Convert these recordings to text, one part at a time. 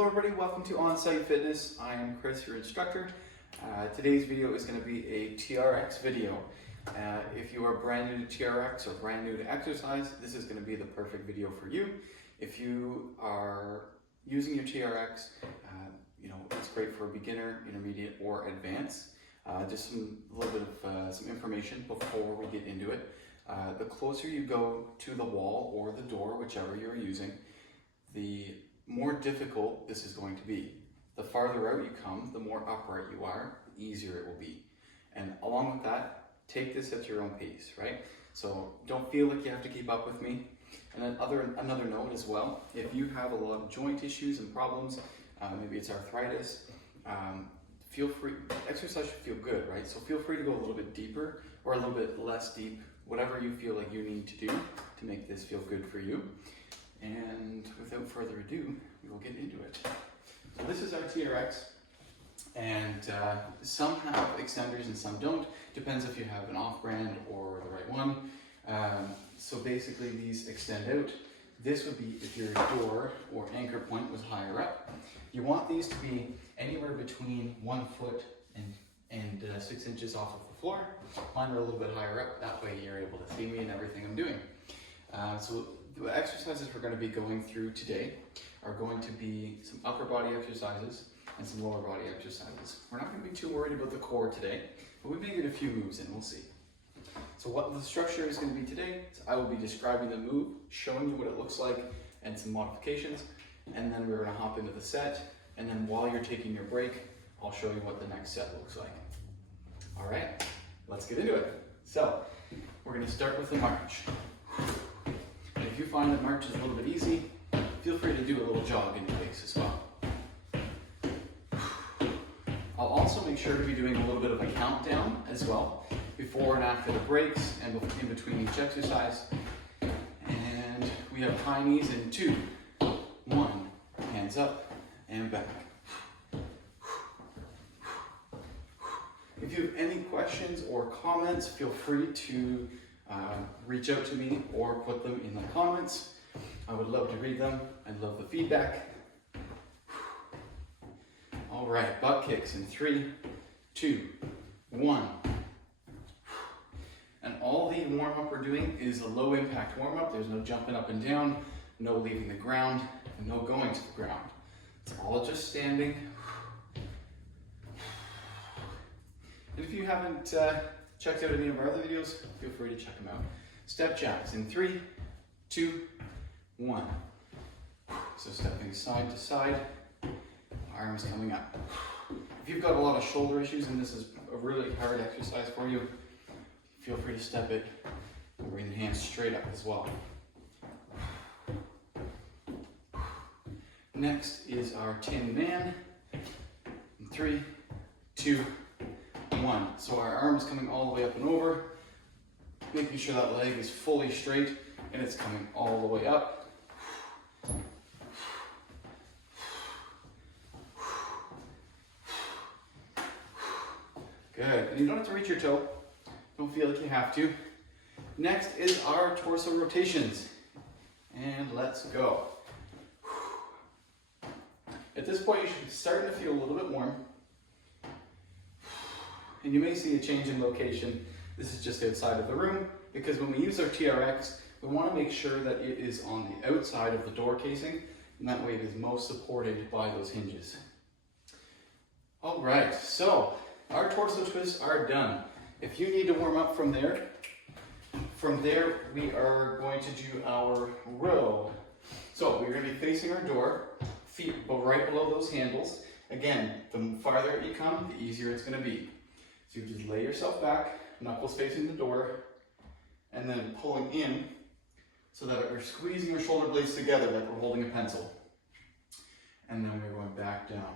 Hello everybody, welcome to On-Site Fitness. I am Chris, your instructor. Today's video is going to be a TRX video. If you are brand new to TRX or brand new to exercise, this is going to be the perfect video for you. If you are using your TRX, it's great for a beginner, intermediate, or advanced. Just a little bit of some information before we get into it. The closer you go to the wall or the door, whichever you're using, the more difficult this is going to be. The farther out you come, the more upright you are, the easier it will be. And along with that, take this at your own pace, right? So don't feel like you have to keep up with me. And then another note as well, if you have a lot of joint issues and problems, maybe it's arthritis, feel free, exercise should feel good, right? So feel free to go a little bit deeper or a little bit less deep, whatever you feel like you need to do to make this feel good for you. And without further ado, we will get into it. So this is our TRX, and some have extenders and some don't. Depends if you have an off-brand or the right one. So basically these extend out. This would be if your door or anchor point was higher up. You want these to be anywhere between 1 foot and 6 inches off of the floor. Mine are a little bit higher up, that way you're able to see me and everything I'm doing. So the exercises we're going to be going through today are going to be some upper body exercises and some lower body exercises. We're not going to be too worried about the core today, but we may get a few moves in, we'll see. So what the structure is going to be today is I will be describing the move, showing you what it looks like and some modifications, and then we're going to hop into the set, and then while you're taking your break, I'll show you what the next set looks like. All right, let's get into it. So we're going to start with the march. If you find that march is a little bit easy, feel free to do a little jog in place as well. I'll also make sure to be doing a little bit of a countdown as well, before and after the breaks and in between each exercise. And we have high knees in 2, 1, hands up and back. If you have any questions or comments, feel free to reach out to me or put them in the comments. I would love to read them. I'd love the feedback. All right, butt kicks in 3, 2, 1. And all the warm-up we're doing is a low impact warm-up. There's no jumping up and down, no leaving the ground, and no going to the ground. It's all just standing. And if you haven't checked out any of our other videos, feel free to check them out. Step jacks in 3, 2, 1. So stepping side to side, arms coming up. If you've got a lot of shoulder issues and this is a really hard exercise for you, feel free to step it and bring the hands straight up as well. Next is our Tin Man. In 3, 2, 1. So our arm is coming all the way up and over, making sure that leg is fully straight and it's coming all the way up. Good. And you don't have to reach your toe. Don't feel like you have to. Next is our torso rotations. And let's go. At this point, you should be starting to feel a little bit warm. And you may see a change in location. This is just outside of the room, because when we use our TRX, we want to make sure that it is on the outside of the door casing, and that way it is most supported by those hinges. All right, so our torso twists are done. If you need to warm up from there we are going to do our row. So we're going to be facing our door, feet go right below those handles. Again, the farther you come, the easier it's going to be. So you just lay yourself back, knuckles facing the door, and then pulling in so that we're squeezing our shoulder blades together like we're holding a pencil. And then we're going back down.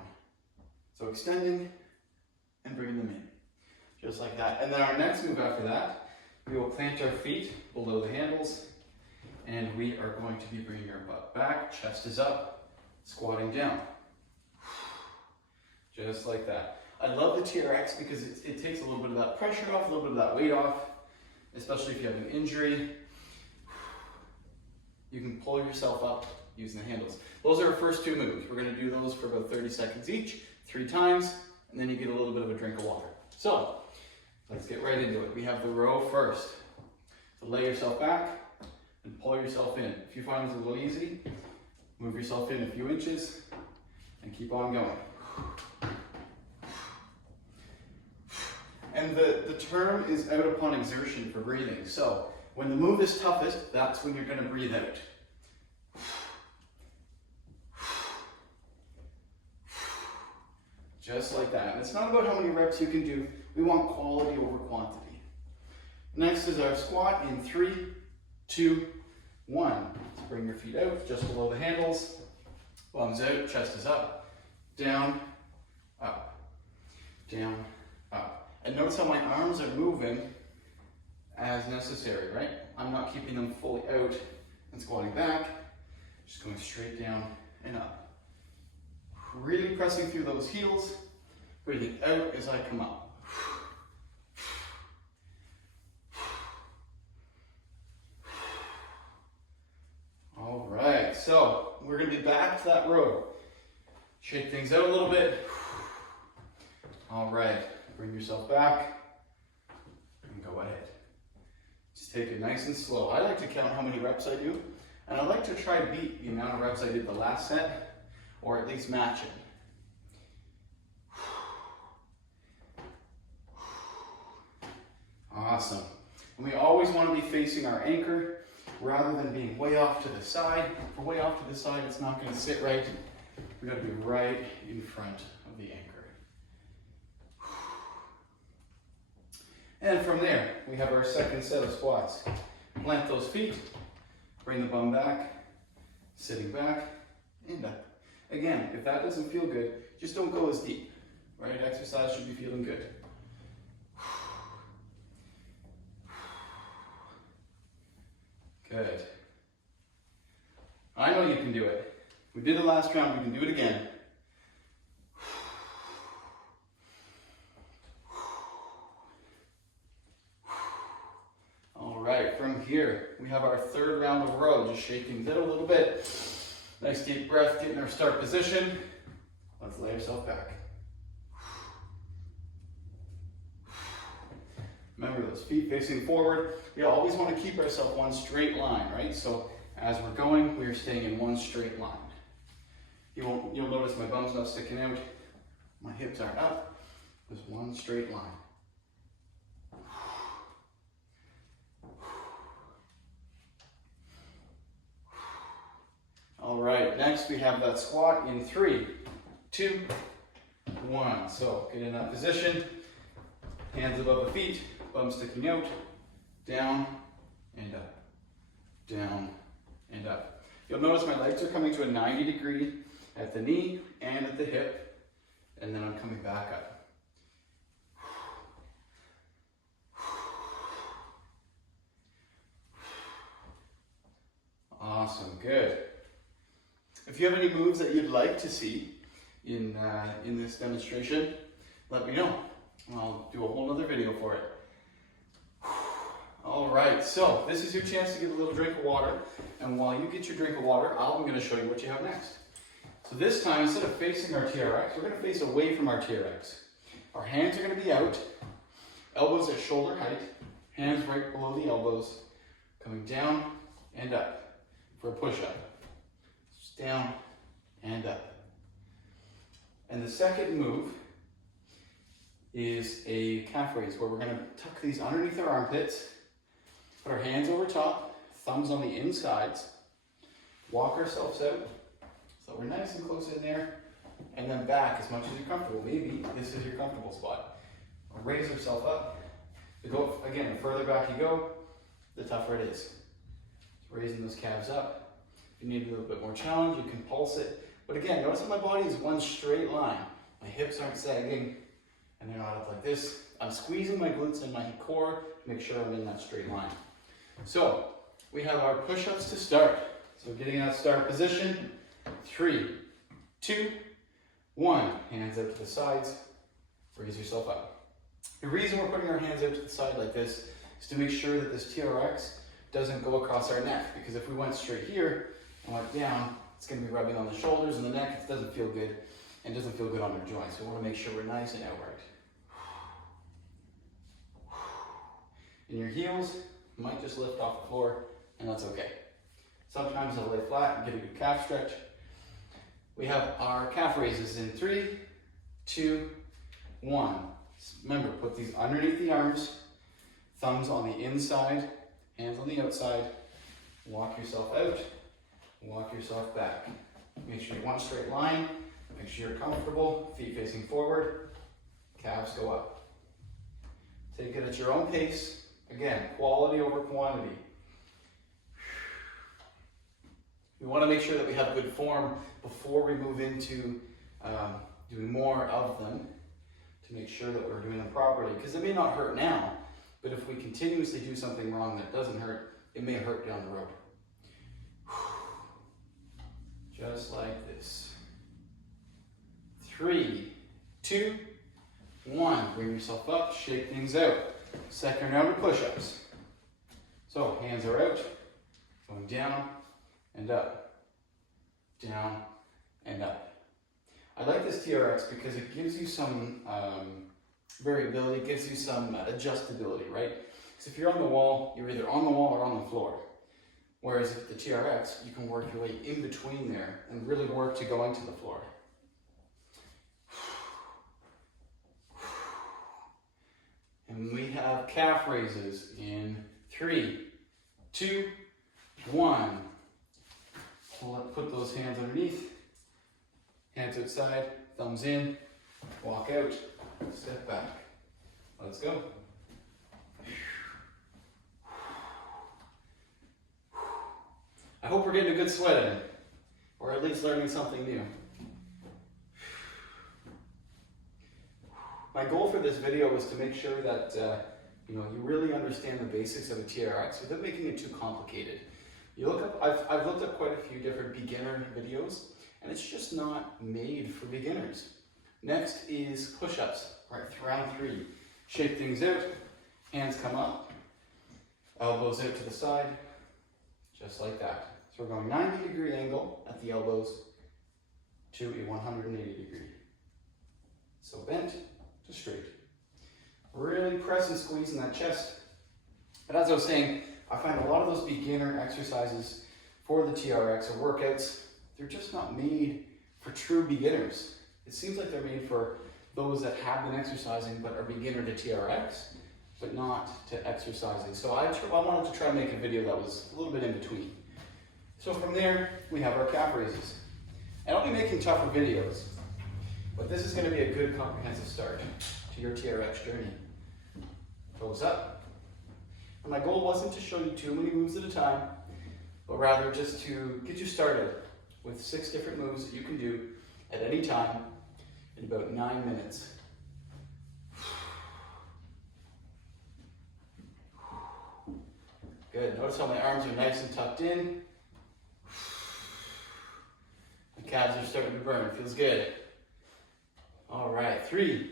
So extending and bringing them in, just like that. And then our next move after that, we will plant our feet below the handles, and we are going to be bringing our butt back, chest is up, squatting down. Just like that. I love the TRX because it takes a little bit of that pressure off, a little bit of that weight off, especially if you have an injury. You can pull yourself up using the handles. Those are our first two moves. We're gonna do those for about 30 seconds each, 3 times, and then you get a little bit of a drink of water. So, let's get right into it. We have the row first. So lay yourself back and pull yourself in. If you find this a little easy, move yourself in a few inches and keep on going. And the term is out upon exertion for breathing. So when the move is toughest, that's when you're going to breathe out. Just like that. And it's not about how many reps you can do. We want quality over quantity. Next is our squat in 3, 2, 1. So bring your feet out just below the handles. Bums out, chest is up, down, up, down, up. And notice how my arms are moving as necessary, right? I'm not keeping them fully out and squatting back, just going straight down and up. Really pressing through those heels, breathing out as I come up. All right, so we're gonna be back to that row. Shake things out a little bit. All right. Bring yourself back and go ahead. Just take it nice and slow. I like to count how many reps I do, and I like to try to beat the amount of reps I did the last set, or at least match it. Awesome. And we always want to be facing our anchor rather than being way off to the side. If we're way off to the side, it's not going to sit right. We've got to be right in front of the anchor. And from there, we have our second set of squats. Plant those feet, bring the bum back, sitting back, and up. Again, if that doesn't feel good, just don't go as deep, right? Exercise should be feeling good. Good. I know you can do it. We did it last round, we can do it again. From here, we have our third round of row, just shaking it a little bit. Nice deep breath, get in our start position. Let's lay ourselves back. Remember those feet facing forward. We always want to keep ourselves one straight line, right? So as we're going, we're staying in one straight line. You'll notice my bum's not sticking out. My hips aren't up. There's one straight line. All right, next we have that squat in 3, 2, 1. So get in that position, hands above the feet, bum sticking out, down and up, down and up. You'll notice my legs are coming to a 90-degree at the knee and at the hip, and then I'm coming back up. Awesome, good. If you have any moves that you'd like to see in this demonstration, let me know. I'll do a whole other video for it. All right, so this is your chance to get a little drink of water. And while you get your drink of water, I'm going to show you what you have next. So this time, instead of facing our TRX, we're going to face away from our TRX. Our hands are going to be out, elbows at shoulder height, hands right below the elbows, coming down and up for a push-up. Down and up. And the second move is a calf raise, where we're going to tuck these underneath our armpits, put our hands over top, thumbs on the insides, walk ourselves out so we're nice and close in there, and then back as much as you're comfortable. Maybe this is your comfortable spot. Raise yourself up. To go again, the further back you go, the tougher it is. So raising those calves up. If you need a little bit more challenge, you can pulse it. But again, notice that my body is one straight line. My hips aren't sagging and they're not up like this. I'm squeezing my glutes and my core to make sure I'm in that straight line. So we have our push-ups to start. So getting out of start position, 3, 2, 1. Hands out to the sides, raise yourself up. The reason we're putting our hands out to the side like this is to make sure that this TRX doesn't go across our neck, because if we went straight here, and wipe down, it's going to be rubbing on the shoulders and the neck. It doesn't feel good, and doesn't feel good on your joints. So we want to make sure we're nice and outright. And your heels might just lift off the floor, and that's okay. Sometimes they'll lay flat and get a good calf stretch. We have our calf raises in 3, 2, 1. Remember, put these underneath the arms, thumbs on the inside, hands on the outside. Walk yourself out, walk yourself back. Make sure you want a straight line, make sure you're comfortable, feet facing forward, calves go up. Take it at your own pace. Again, quality over quantity. We want to make sure that we have good form before we move into doing more of them, to make sure that we're doing them properly, because it may not hurt now, but if we continuously do something wrong that doesn't hurt, it may hurt down the road. Just like this. 3, 2, 1. Bring yourself up, shake things out. Second round of push-ups. So hands are out, going down and up, down and up. I like this TRX because it gives you some variability, it gives you some adjustability, right? Because if you're on the wall, you're either on the wall or on the floor. Whereas with the TRX, you can work your way in between there and really work to going to the floor. And we have calf raises in 3, 2, 1. Put those hands underneath, hands outside, thumbs in, walk out, step back. Let's go. I hope we're getting a good sweat in, or at least learning something new. My goal for this video was to make sure that you really understand the basics of a TRX without making it too complicated. You look up, I've looked up quite a few different beginner videos, and it's just not made for beginners. Next is push-ups, right, round 3. Shake things out, hands come up, elbows out to the side, just like that. So we're going 90-degree angle at the elbows to a 180-degree. So bent to straight. Really press and squeeze in that chest. But as I was saying, I find a lot of those beginner exercises for the TRX or workouts, they're just not made for true beginners. It seems like they're made for those that have been exercising but are beginner to TRX, but not to exercising. So I wanted to try and make a video that was a little bit in between. So from there, we have our calf raises. And I'll be making tougher videos, but this is going to be a good comprehensive start to your TRX journey. Toes up. And my goal wasn't to show you too many moves at a time, but rather just to get you started with 6 different moves that you can do at any time in about 9 minutes. Good. Notice how my arms are nice and tucked in. My calves are starting to burn. Feels good. All right. 3,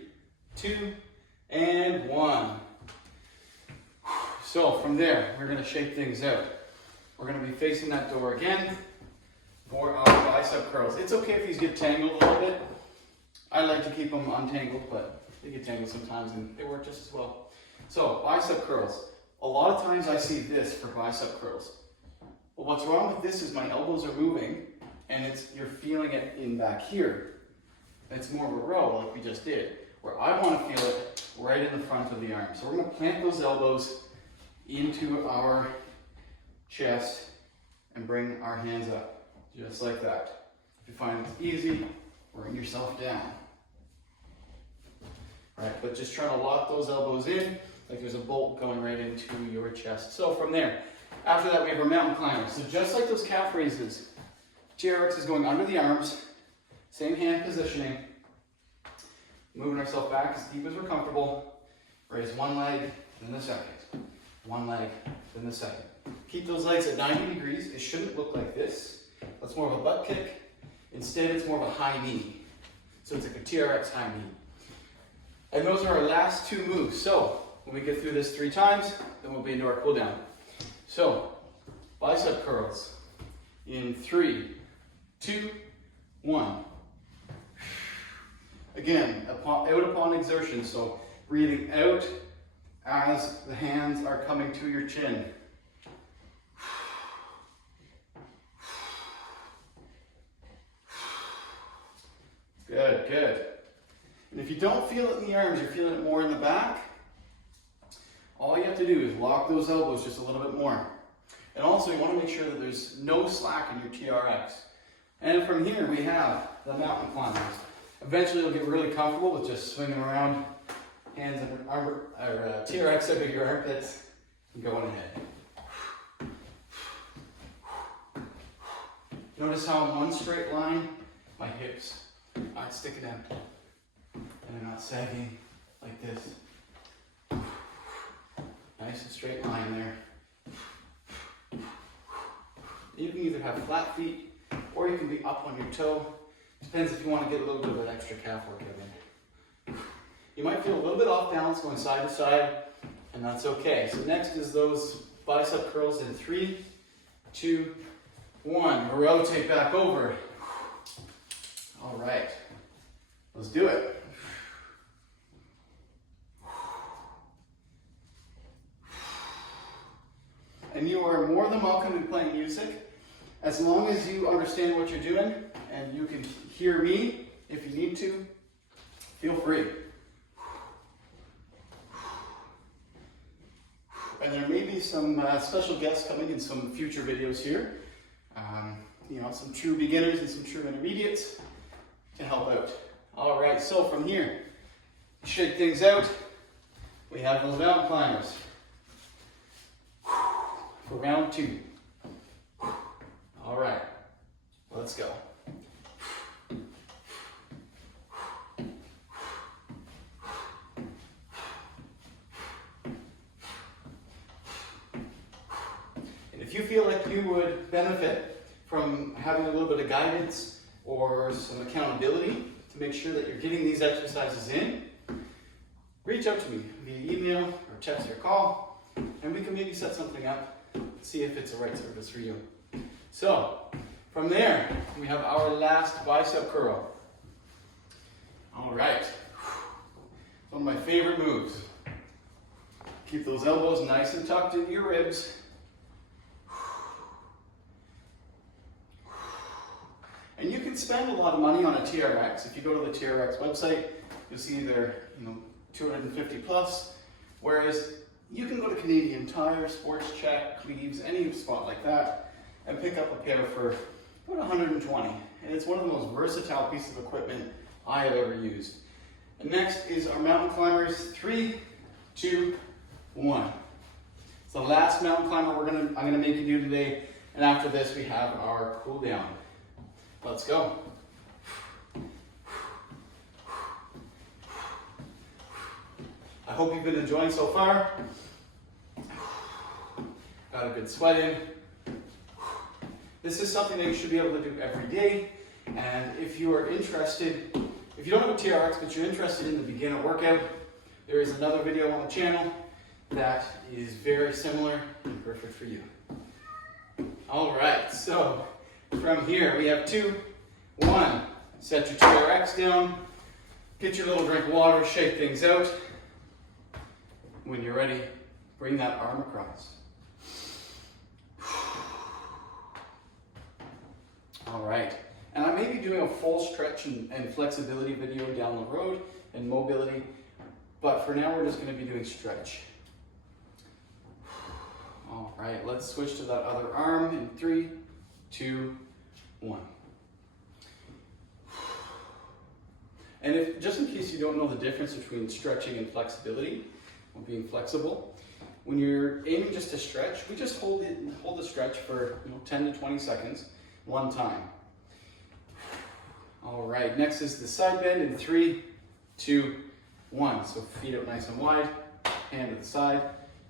2, and 1. So from there, we're going to shake things out. We're going to be facing that door again for our bicep curls. It's okay if these get tangled a little bit. I like to keep them untangled, but they get tangled sometimes and they work just as well. So bicep curls. A lot of times I see this for bicep curls. But what's wrong with this is my elbows are moving and you're feeling it in back here. It's more of a row like we just did, where I want to feel it right in the front of the arm. So we're going to plant those elbows into our chest and bring our hands up, just like that. If you find it's easy, bring yourself down. Right, but just try to lock those elbows in like there's a bolt going right into your chest. So from there, after that we have our mountain climber. So just like those calf raises, TRX is going under the arms, same hand positioning, moving ourselves back as deep as we're comfortable. Raise one leg, then the second. One leg, then the second. Keep those legs at 90 degrees. It shouldn't look like this. That's more of a butt kick. Instead, it's more of a high knee. So it's like a TRX high knee. And those are our last 2 moves. So when we get through this 3 times, then we'll be into our cool down. So bicep curls. In 3, 2, 1. Again, out upon exertion, so breathing out as the hands are coming to your chin. Good, good. And if you don't feel it in the arms, you're feeling it more in the back, all you have to do is lock those elbows just a little bit more. And also you want to make sure that there's no slack in your TRX. And from here we have the mountain climbers. Eventually you'll get really comfortable with just swinging around, hands under TRX under your armpits, and going ahead. Notice how in one straight line, my hips aren't sticking out. And they're not sagging like this. Nice and straight line there. You can either have flat feet or you can be up on your toe. Depends if you want to get a little bit of an extra calf workout in. You might feel a little bit off balance going side to side, and that's okay. So next is those bicep curls in 3, 2, 1. Rotate back over. All right, let's do it. And you are more than welcome to be playing music, as long as you understand what you're doing and you can hear me if you need to, feel free. And there may be some special guests coming in some future videos here. You know, some true beginners and some true intermediates to help out. All right, so from here, shake things out. We have those mountain climbers. For round 2. All right, let's go. And if you feel like you would benefit from having a little bit of guidance or some accountability to make sure that you're getting these exercises in, reach out to me via email or text or call, and we can maybe set something up. See if it's the right service for you. So, from there, we have our last bicep curl. All right. One of my favorite moves. Keep those elbows nice and tucked into your ribs. And you can spend a lot of money on a TRX. If you go to the TRX website, you'll see they're 250 plus, whereas you can go to Canadian Tire, Sports Check, Cleves, any spot like that, and pick up a pair for about 120. And it's one of the most versatile pieces of equipment I have ever used. And next is our mountain climbers. 3, 2, 1. It's the last mountain climber I'm gonna make you do today. And after this, we have our cool down. Let's go. I hope you've been enjoying so far. Got a good sweat in. This is something that you should be able to do every day. And if you are interested, if you don't have a TRX, but you're interested in the beginner workout, there is another video on the channel that is very similar and perfect for you. All right, so from here we have 2, 1. Set your TRX down, get your little drink of water, shake things out. When you're ready, bring that arm across. All right, and I may be doing a full stretch and flexibility video down the road and mobility, but for now we're just going to be doing stretch. All right, let's switch to that other arm in 3, 2, 1. And if, just in case you don't know the difference between stretching and flexibility, or being flexible, when you're aiming just to stretch, we just hold the stretch for 10 to 20 seconds, one time. All right, next is the side bend in 3, 2, 1. So feet out nice and wide, hand to the side,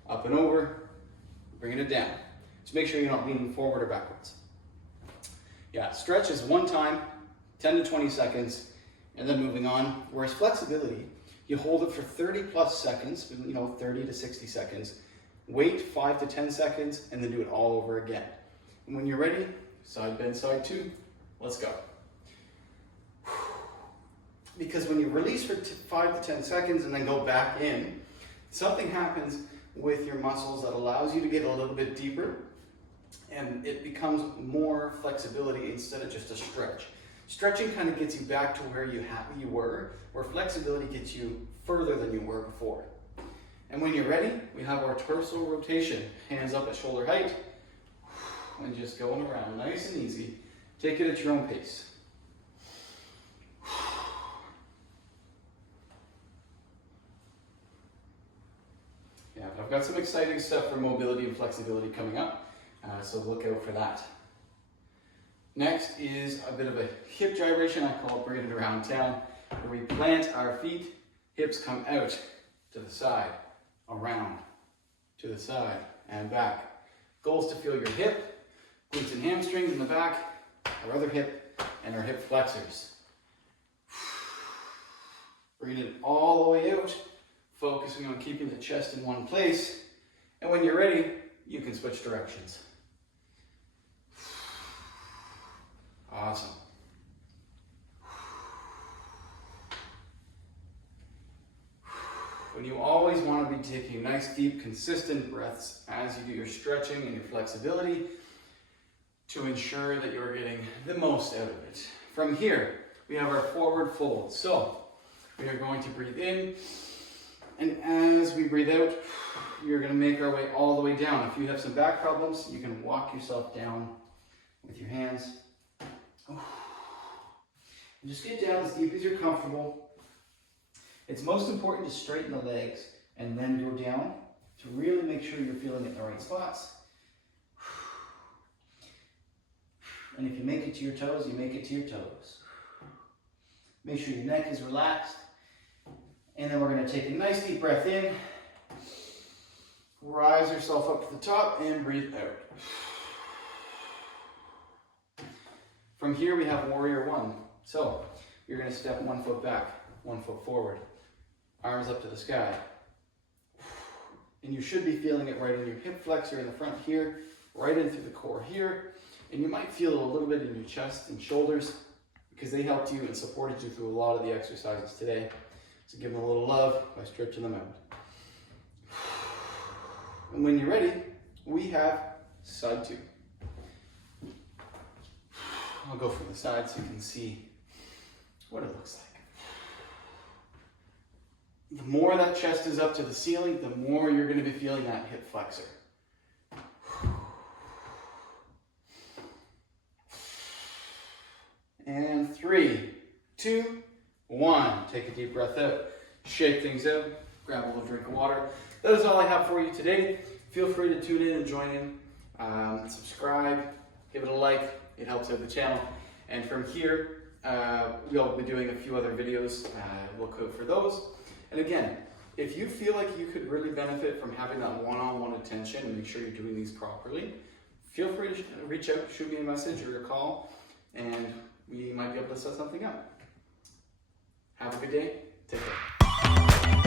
up and over, bringing it down. Just make sure you're not leaning forward or backwards. Yeah, stretch is one time, 10 to 20 seconds, and then moving on. Whereas flexibility, you hold it for 30 plus seconds, 30 to 60 seconds, wait 5 to 10 seconds, and then do it all over again. And when you're ready, Side bend, side 2. Let's go. Because when you release for 5 to 10 seconds and then go back in, something happens with your muscles that allows you to get a little bit deeper, and it becomes more flexibility instead of just a stretch. Stretching kind of gets you back to where you were, where flexibility gets you further than you were before. And when you're ready, we have our torso rotation. Hands up at shoulder height, and just going around nice and easy. Take it at your own pace. Yeah, but I've got some exciting stuff for mobility and flexibility coming up, so look out for that. Next is a bit of a hip gyration. I call it braided around town, where we plant our feet, hips come out to the side, around, to the side, and back. Goal is to feel your hip, glutes and hamstrings in the back, our other hip, and our hip flexors. Bring it all the way out, focusing on keeping the chest in one place. And when you're ready, you can switch directions. Awesome. When you always want to be taking nice, deep, consistent breaths as you do your stretching and your flexibility to ensure that you're getting the most out of it. From here, we have our forward fold. So we are going to breathe in, and as we breathe out, you're going to make our way all the way down. If you have some back problems, you can walk yourself down with your hands. And just get down as deep as you're comfortable. It's most important to straighten the legs and then go down to really make sure you're feeling it in the right spots. And if you make it to your toes, you make it to your toes. Make sure your neck is relaxed. And then we're going to take a nice deep breath in. Rise yourself up to the top and breathe out. From here we have warrior 1. So you're going to step 1 foot back, 1 foot forward. Arms up to the sky. And you should be feeling it right in your hip flexor in the front here, right in through the core here. And you might feel it a little bit in your chest and shoulders because they helped you and supported you through a lot of the exercises today. So give them a little love by stretching them out. And when you're ready, we have side 2. I'll go from the side so you can see what it looks like. The more that chest is up to the ceiling, the more you're going to be feeling that hip flexor. And 3, 2, 1. Take a deep breath out. Shake things out. Grab a little drink of water. That is all I have for you today. Feel free to tune in and join in. Subscribe. Give it a like. It helps out the channel. And from here, we'll be doing a few other videos. Look out for those. And again, if you feel like you could really benefit from having that one-on-one attention and make sure you're doing these properly, feel free to reach out, shoot me a message or a call, and we might be able to set something up. Have a good day. Take care.